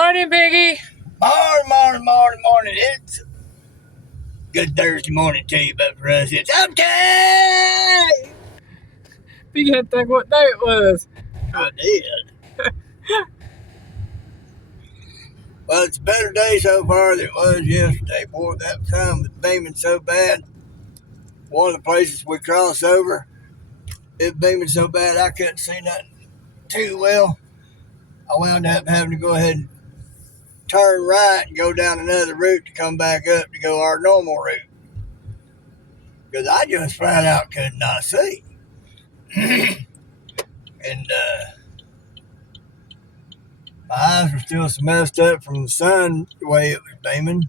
Morning, Biggie. Morning. It's good Thursday morning to you, but for us, it's okay. Biggie had to think what day it was. I did. Well, it's a better day so far than it was yesterday. Boy, that sun was beaming so bad. One of the places we crossed over, it was beaming so bad I couldn't see nothing too well. I wound up having to go ahead and turn right and go down another route to come back up to go our normal route. Because I just flat out could not see. And my eyes were still so messed up from the sun, the way it was beaming.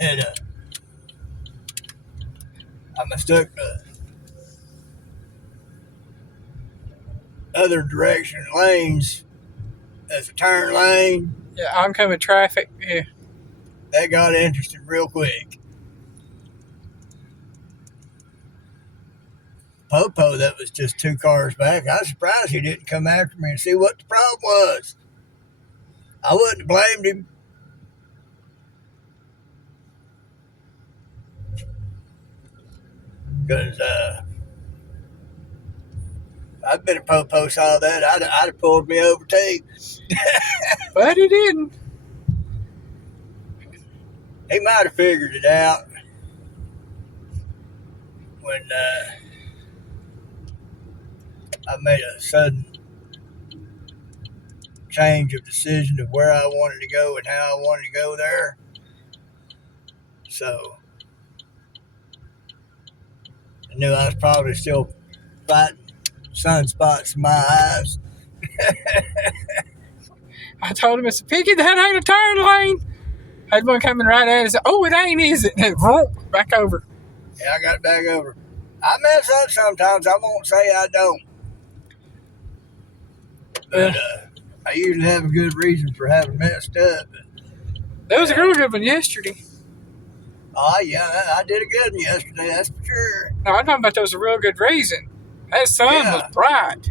And I mistook the other direction lanes as a turn lane. Yeah, oncoming traffic. Yeah. That got interesting real quick. Popo, that was just 2 cars back. I was surprised he didn't come after me and see what the problem was. I wouldn't have blamed him. Because I'd been a Popo, saw that, I'd have pulled me over too. But he didn't. He might have figured it out when I made a sudden change of decision of where I wanted to go and how I wanted to go there. So I knew I was probably still fighting sunspots in my eyes. I told him, I said, Biggie, that ain't a turn lane. I had one coming right at us. Oh, it ain't, is it? And it back over. Yeah, I got it back over. I mess up sometimes. I won't say I don't. But I usually have a good reason for having messed up. There was a real good one yesterday. Oh, yeah, I did a good one yesterday, that's for sure. No, I'm talking about there was a real good reason. That sun was bright.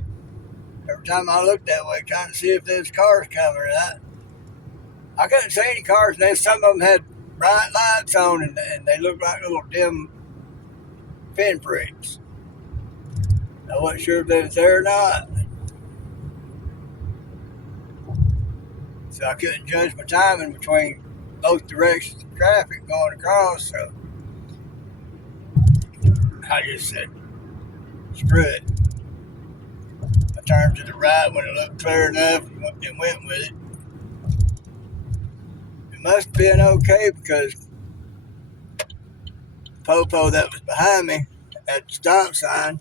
Every time I looked that way, trying to see if there was cars coming, I couldn't see any cars. And some of them had bright lights on, and they looked like little dim pinpricks. I wasn't sure if they was there or not. So I couldn't judge my timing between both directions of traffic going across. So I just said, screw it. I turned to the right when it looked clear enough and went with it. It must have been okay because Popo that was behind me at the stop sign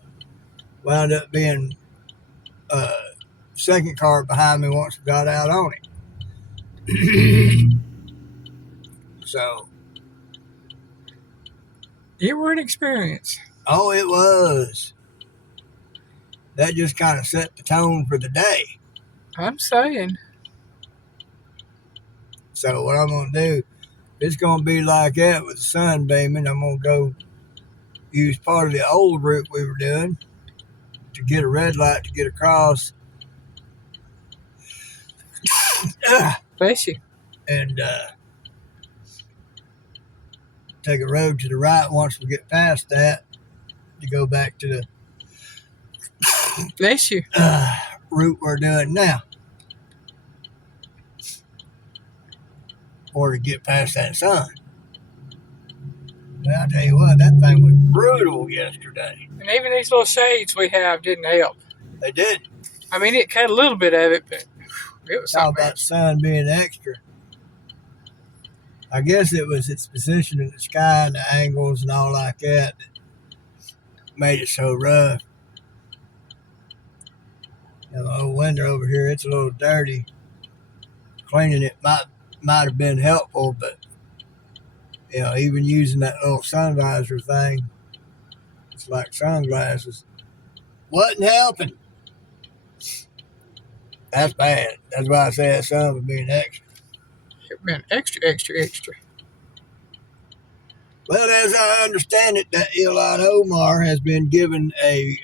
wound up being second car behind me once we got out on it. So You were an experience. Oh, it was. That just kind of set the tone for the day. I'm saying. So what I'm going to do, it's going to be like that with the sun beaming. I'm going to go use part of the old route we were doing to get a red light to get across. Bless you. And take a road to the right once we get past that to go back to the Bless you. route we're doing now. Or to get past that sun. Well, I'll tell you what, that thing was brutal yesterday. And even these little shades we have didn't help. They did. I mean, it cut a little bit of it, but it was Talk something. about the sun being extra. I guess it was its position in the sky and the angles and all like that made it so rough. And the old window over here, it's a little dirty. Cleaning it might have been helpful, but even using that little sun visor thing, it's like sunglasses, wasn't helping. That's bad. That's why I say that sun was being extra. It been extra. Well, as I understand it, that Ilhan Omar has been given a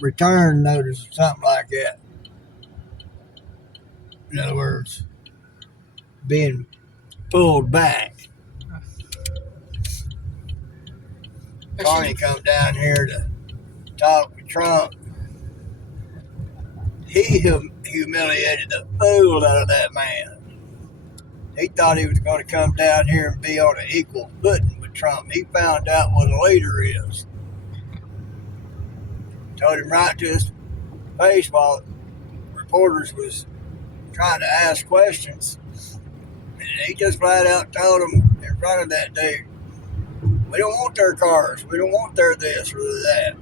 return notice or something like that. In other words, being pulled back. Carney come down here to talk with Trump. He humiliated the fool out of that man. He thought he was going to come down here and be on an equal footing with Trump. He found out what a leader is. Told him right to his face while reporters was trying to ask questions. And he just flat out told them in front of that dude, we don't want their cars. We don't want their this or that.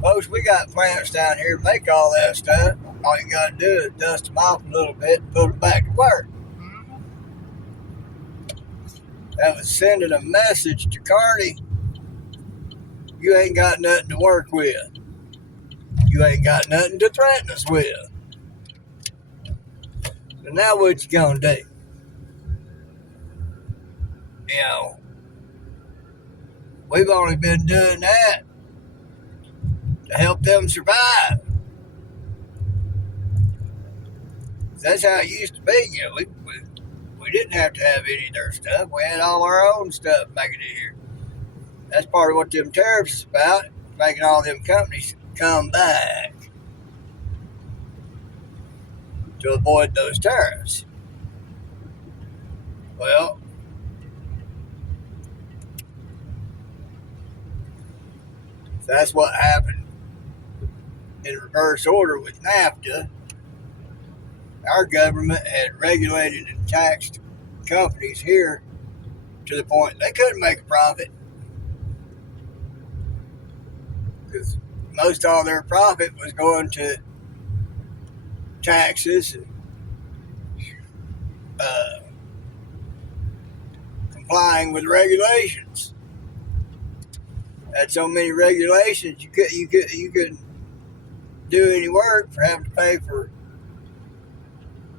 Folks, we got plants down here to make all that stuff. All you got to do is dust them off a little bit and put them back to work. That was sending a message to Carney. You ain't got nothing to work with. You ain't got nothing to threaten us with. So now what you gonna do? You know, we've only been doing that to help them survive. That's how it used to be. You know, we didn't have to have any of their stuff. We had all our own stuff making it here. That's part of what them tariffs is about, making all them companies come back to avoid those tariffs. Well, that's what happened in reverse order with NAFTA. Our government had regulated and taxed companies here to the point they couldn't make a profit. Because most all their profit was going to taxes and complying with regulations. Had so many regulations you couldn't do any work for having to pay for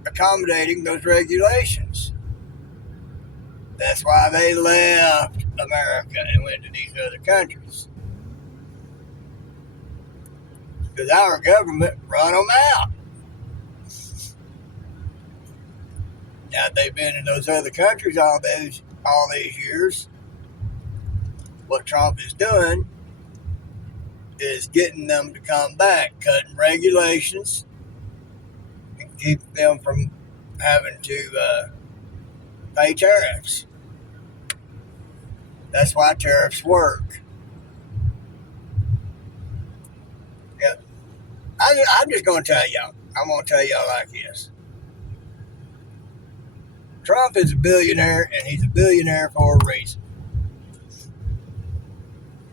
accommodating those regulations. That's why they left America and went to these other countries. Because our government run them out. Now they've been in those other countries all these years. What Trump is doing is getting them to come back, cutting regulations, and keep them from having to pay tariffs. That's why tariffs work. Yeah, I'm just going to tell y'all. I'm going to tell y'all like this. Trump is a billionaire, and he's a billionaire for a reason.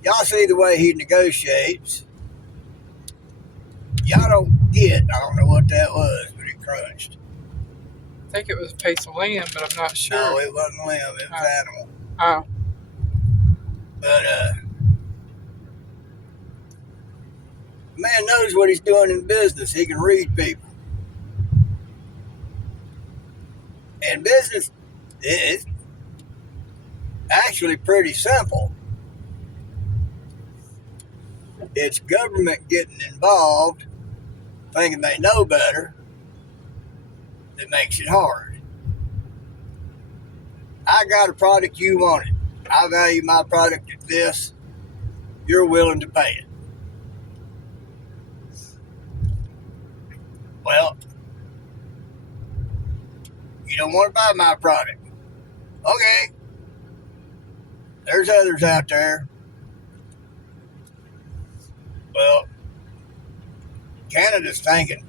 Y'all see the way he negotiates. Y'all don't get, I don't know what that was, but it crunched. I think it was a piece of land, but I'm not sure. No, it wasn't limb, it was animal. Oh. But, man knows what he's doing in business. He can read people. And business is actually pretty simple. It's government getting involved, thinking they know better, that makes it hard. I got a product, you want it. I value my product at this. You're willing to pay it. Well, you don't want to buy my product. Okay. There's others out there. Well, Canada's thinking,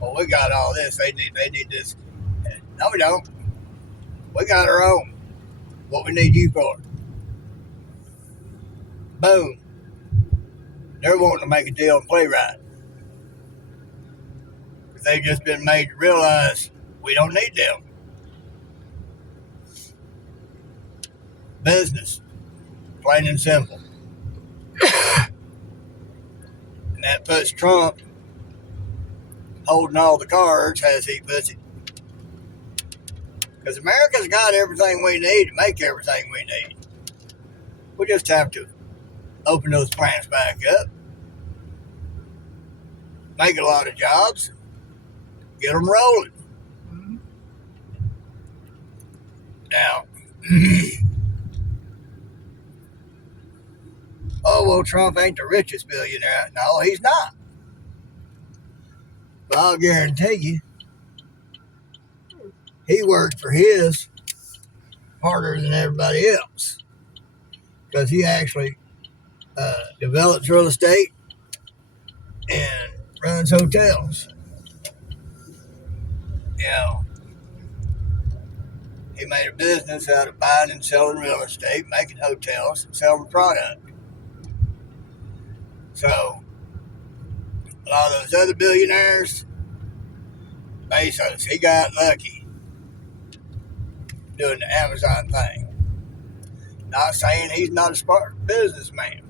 well, we got all this. They need this. No, we don't. We got our own. What we need you for. Boom. They're wanting to make a deal and play right. They've just been made to realize we don't need them. Business. Plain and simple. And that puts Trump holding all the cards, as he puts it. Because America's got everything we need to make everything we need. We just have to open those plants back up, make a lot of jobs, get them rolling. Mhm. Now, oh, well, Trump ain't the richest billionaire. No, he's not. But I'll guarantee you, he worked for his harder than everybody else because he actually develops real estate and runs hotels. You know, he made a business out of buying and selling real estate, making hotels, and selling product. So, a lot of those other billionaires, Bezos, he got lucky doing the Amazon thing. Not saying he's not a smart businessman,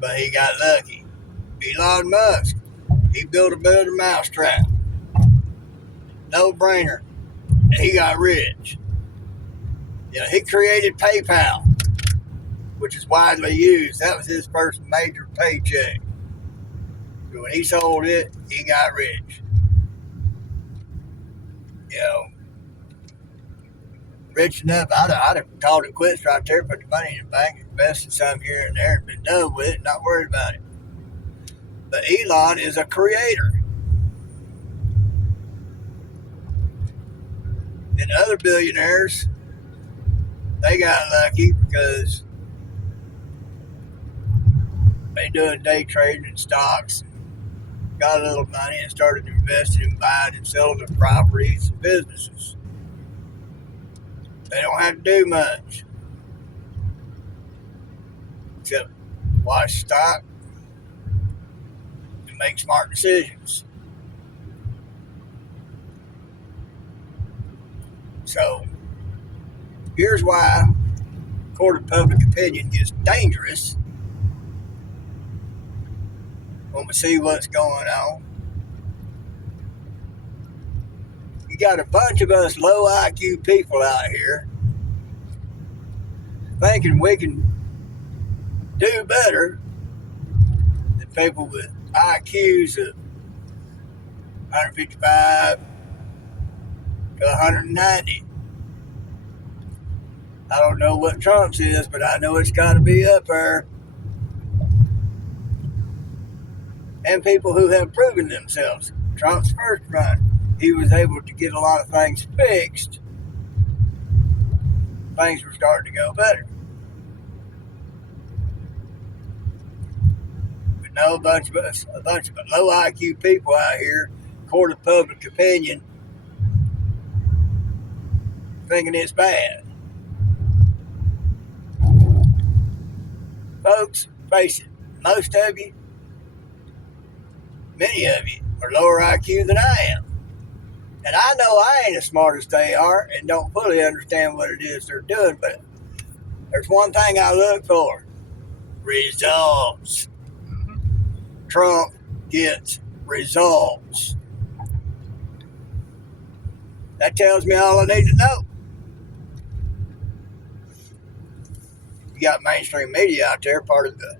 but he got lucky. Elon Musk, he built a better mousetrap. No brainer. He got rich. You know, he created PayPal, which is widely used. That was his first major paycheck. So when he sold it, he got rich. You know, rich enough, I'd have called it quits right there, put the money in the bank, invested some here and there, and been done with it, not worried about it. But Elon is a creator. And other billionaires, they got lucky because they doing day trading in stocks, got a little money and started investing and buying and selling their properties and businesses. They don't have to do much except watch stock and make smart decisions. So, here's why court of public opinion is dangerous when we see what's going on. You got a bunch of us low IQ people out here thinking we can do better than people with IQs of 155 to 190. I don't know what Trump's is, but I know it's got to be up there. And people who have proven themselves. Trump's first run, he was able to get a lot of things fixed. Things were starting to go better. But no, a bunch of low IQ people out here, court of public opinion, thinking it's bad. Folks, face it, most of you, many of you, are lower IQ than I am. And I know I ain't as smart as they are and don't fully understand what it is they're doing, but there's one thing I look for: results. Trump gets results. That tells me all I need to know. You got mainstream media out there, part of the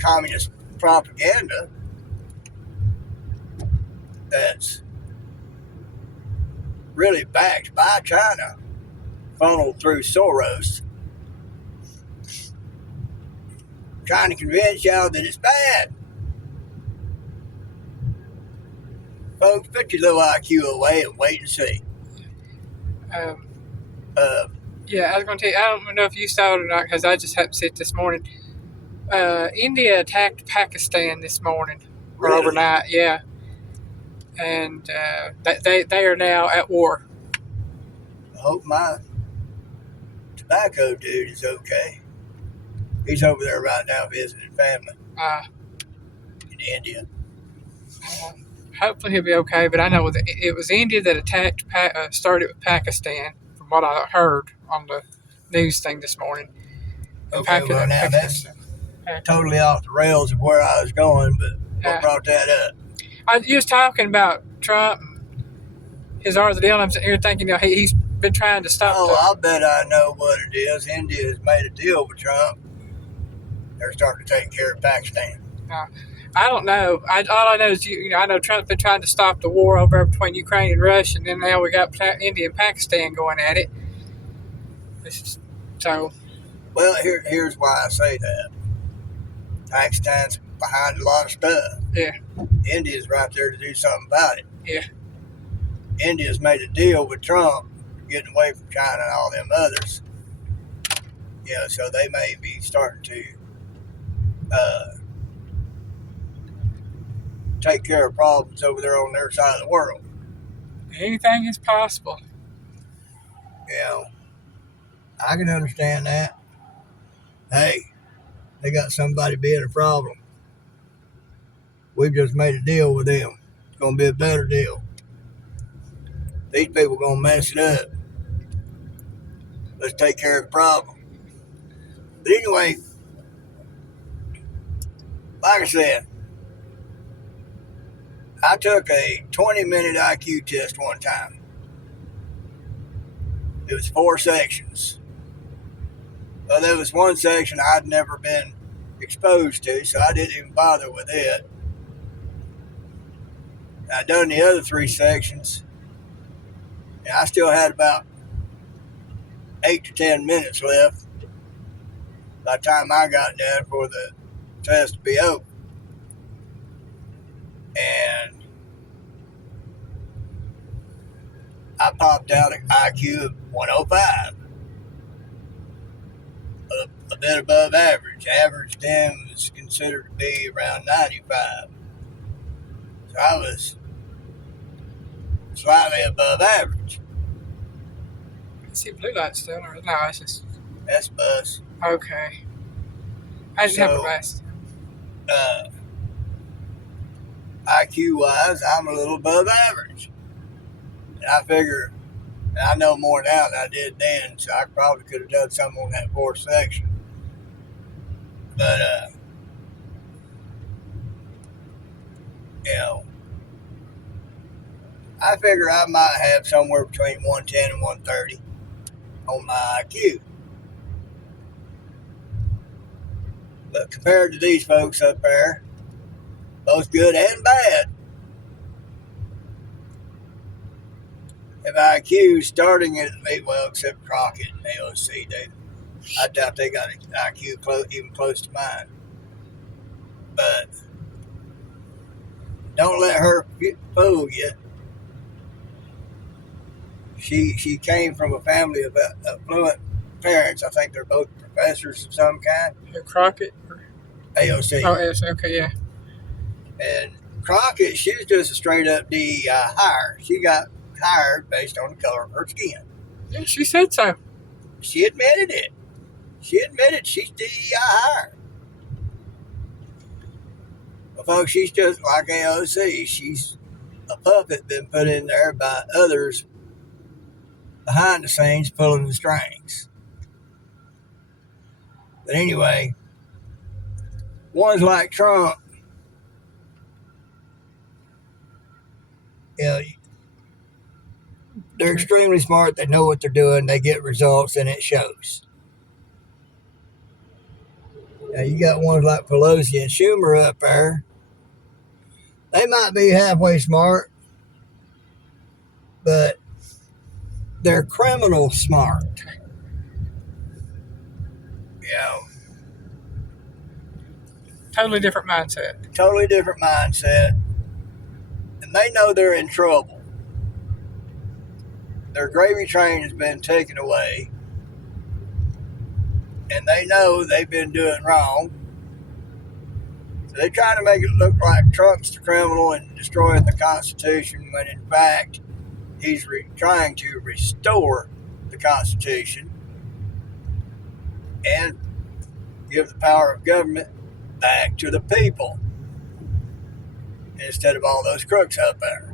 communist propaganda that's really backed by China, funneled through Soros, trying to convince y'all that it's bad. Folks, put your low IQ away and wait and see. Yeah, I was going to tell you, I don't know if you saw it or not, because I just happened to see it this morning. India attacked Pakistan this morning, or Really? overnight, yeah. And they are now at war. I hope my tobacco dude is okay. He's over there right now visiting family in India. Hopefully he'll be okay, but I know it was India that attacked, started with Pakistan, from what I heard on the news thing this morning. Okay, well now that's totally off the rails of where I was going, but what brought that up? You was talking about Trump and his arms of the deal, and I'm sitting here thinking, he's been trying to stop. I bet I know what it is. India has made a deal with Trump. They're starting to take care of Pakistan. I don't know. All I know is I know Trump's been trying to stop the war over between Ukraine and Russia, and then now we got India and Pakistan going at it. So. Well, here's why I say that. Pakistan's behind a lot of stuff. Yeah. India's right there to do something about it. Yeah. India's made a deal with Trump, getting away from China and all them others. So they may be starting to take care of problems over there on their side of the world. Anything is possible. I can understand that. Hey, they got somebody being a problem. We've just made a deal with them. It's going to be a better deal. These people are going to mess it up. Let's take care of the problem. But anyway, like I said, I took a 20-minute IQ test one time. It was 4 sections. Well, there was one section I'd never been exposed to, so I didn't even bother with it. I done the other 3 sections, and I still had about 8 to 10 minutes left by the time I got done for the test to be over. And I popped out an IQ of 105. A bit above average. Average then was considered to be around 95. So I was slightly above average. I see blue lights still, or no? It's just That's bus. okay. I just have a glass. IQ wise, I'm a little above average. And I figure, and I know more now than I did then, so I probably could have done something on that 4th section. But, I figure I might have somewhere between 110 and 130 on my IQ. But compared to these folks up there, both good and bad, have IQ starting at, well, except Crockett and AOC, I doubt they got an IQ even close to mine. But don't let her fool you. She came from a family of affluent parents. I think they're both professors of some kind. Crockett? AOC. Oh, AOC, okay, yeah. And Crockett, she was just a straight up DEI hire. She got hired based on the color of her skin. Yeah, she said so. She admitted it. She admitted she's DEI hire. Well, folks, she's just like AOC. She's a puppet been put in there by others behind the scenes pulling the strings. But anyway, ones like Trump, they're extremely smart. They know what they're doing. They get results, and it shows. Now, you got ones like Pelosi and Schumer up there. They might be halfway smart, but they're criminal smart. Totally different mindset. Totally different mindset. And they know they're in trouble. Their gravy train has been taken away. And they know they've been doing wrong. So they're trying to make it look like Trump's the criminal and destroying the Constitution, when in fact, he's trying to restore the Constitution and give the power of government back to the people instead of all those crooks up there.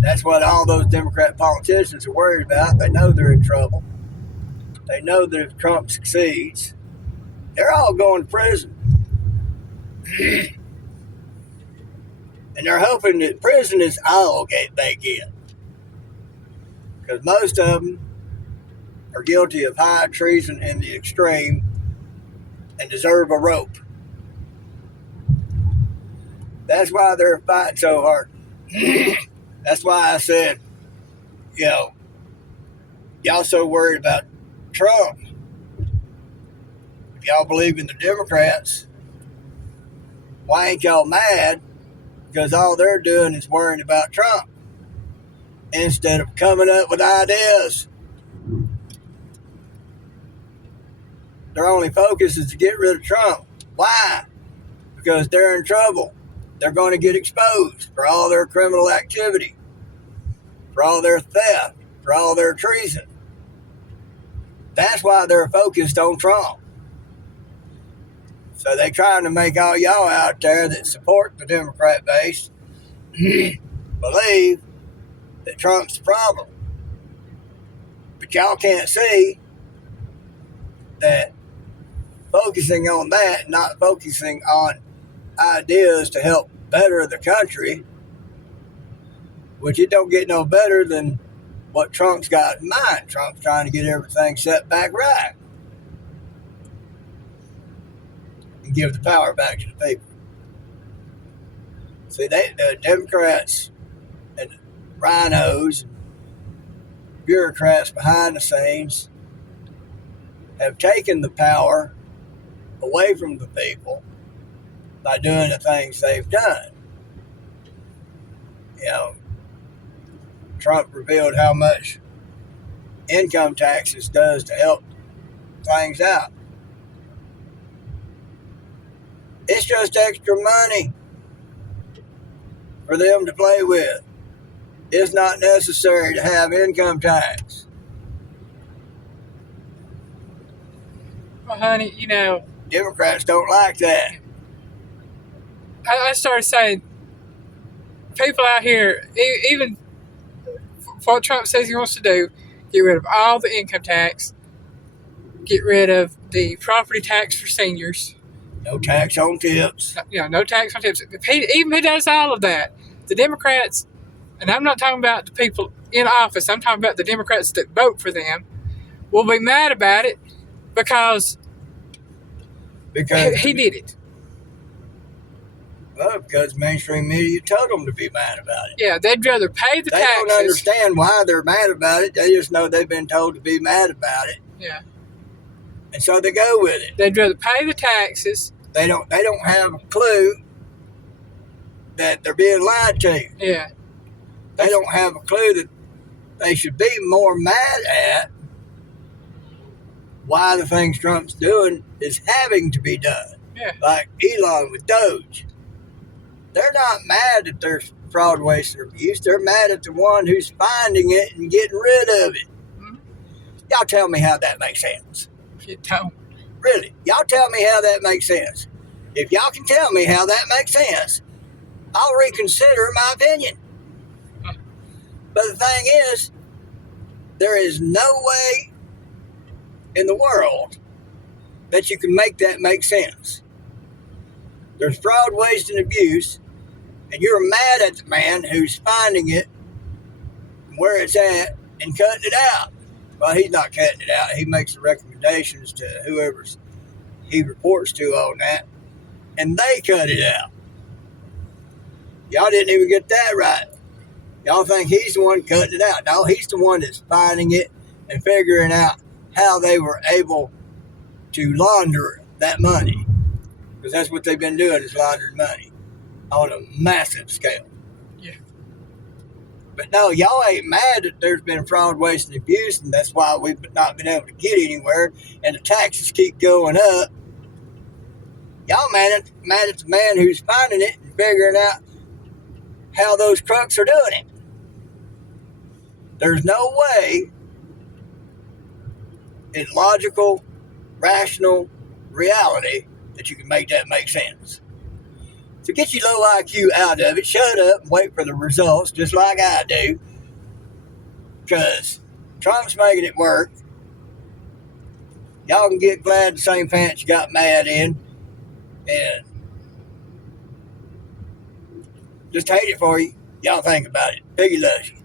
That's what all those Democrat politicians are worried about. They know they're in trouble. They know that if Trump succeeds, they're all going to prison. And they're hoping that prison is all they get. Because most of them are guilty of high treason in the extreme and deserve a rope. That's why they're fighting so hard. That's why I said, y'all so worried about Trump. If y'all believe in the Democrats, why ain't y'all mad? Because all they're doing is worrying about Trump instead of coming up with ideas. Their only focus is to get rid of Trump. Why? Because they're in trouble. They're going to get exposed for all their criminal activity, for all their theft, for all their treason. That's why they're focused on Trump. So they're trying to make all y'all out there that support the Democrat base believe that Trump's the problem. But y'all can't see that focusing on that, not focusing on ideas to help better the country, which it don't get no better than what Trump's got in mind. Trump's trying to get everything set back right and give the power back to the people. See, the Democrats and rhinos and bureaucrats behind the scenes have taken the power away from the people by doing the things they've done. Trump revealed how much income taxes does to help things out. It's just extra money for them to play with. It's not necessary to have income tax. Well, honey, Democrats don't like that. I started saying, people out here, even for what Trump says he wants to do, get rid of all the income tax, get rid of the property tax for seniors. No tax on tips. No tax on tips. Even if he does all of that, the Democrats, and I'm not talking about the people in office, I'm talking about the Democrats that vote for them, will be mad about it because he did it. Well, because mainstream media told them to be mad about it. Yeah, they'd rather pay the taxes. They don't understand why they're mad about it. They just know they've been told to be mad about it. Yeah. And so they go with it. They'd rather pay the taxes. They don't have a clue that they're being lied to. Yeah. They don't have a clue that they should be more mad at why the things Trump's doing is having to be done. Yeah. Like Elon with Doge. They're not mad that there's fraud, waste, or abuse. They're mad at the one who's finding it and getting rid of it. Mm-hmm. Y'all tell me how that makes sense. You don't. Really, y'all tell me how that makes sense. If y'all can tell me how that makes sense, I'll reconsider my opinion. But the thing is, there is no way in the world that you can make that make sense. There's fraud, waste, and abuse, and you're mad at the man who's finding it, where it's at, and cutting it out. Well, he's not cutting it out. He makes the recommendations to whoever he reports to on that, and they cut it out. Y'all didn't even get that right. Y'all think he's the one cutting it out. No, he's the one that's finding it and figuring out how they were able to launder that money. Because that's what they've been doing, is laundering money on a massive scale. Yeah. But no, y'all ain't mad that there's been fraud, waste, and abuse, and that's why we've not been able to get anywhere, and the taxes keep going up. Y'all mad at the man who's finding it and figuring out how those crooks are doing it. There's no way in logical, rational reality that you can make that make sense. So get your low IQ out of it, shut up and wait for the results, just like I do. Because Trump's making it work. Y'all can get glad the same pants you got mad in, and just hate it for you. Y'all think about it. Piggy loves you.